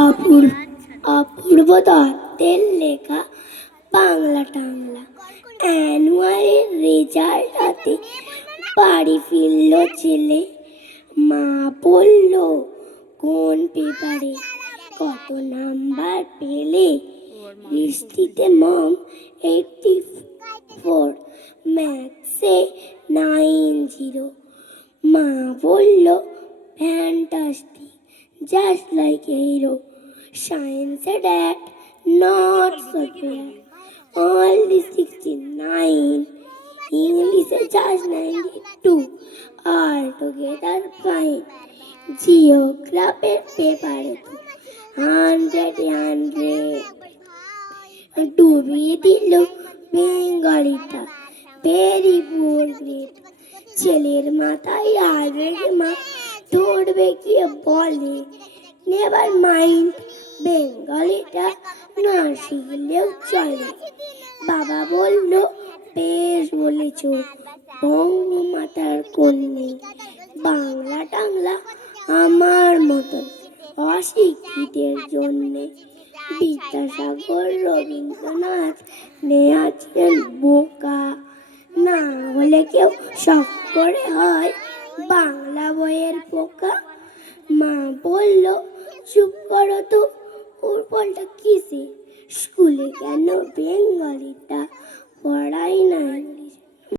অপূর্ব অপূর্ব দত্তের লেখা বাংলা টাংলা। অ্যানুয়ালের রেজাল্ট হাতে বাড়ি ফিরল ছেলে। মা বলল, কোন পেপারে কত নাম্বার পেলে? হিস্ট্রিতে মম 84, ম্যাথসে 90। মা বলল, fantastic, just like a hero. Science dad, not so fair, only 69. English just 92, altogether fine. Geography পেপারে তো 100 ডুবিয়ে দিল বেঙ্গলিটা, ভেরি পুয়ার গ্রেড। ছেলের মাথায় আবেগে মা ধরবে গিয়ে বলে, নেভার মাইন্ড, বেঙ্গলিটা না শিখলেও চলে। বাবা বলল, বেশ বলেছ, বঙ্গমাতার কন্যে, বাংলা টাংলা আমার মতন অশিক্ষিতের জন্যে। বিদ্যাসাগর, রবীন্দ্রনাথ নেয়া ছিলেন বোকা, না হলে কেউ শখ করে হয় বাংলা বইয়ের পোকা। মা বলল, চুপ করো তো, ওর ফলটা কিসে? স্কুলে কেন বেঙ্গলিটা পড়াই না ইংলিশ?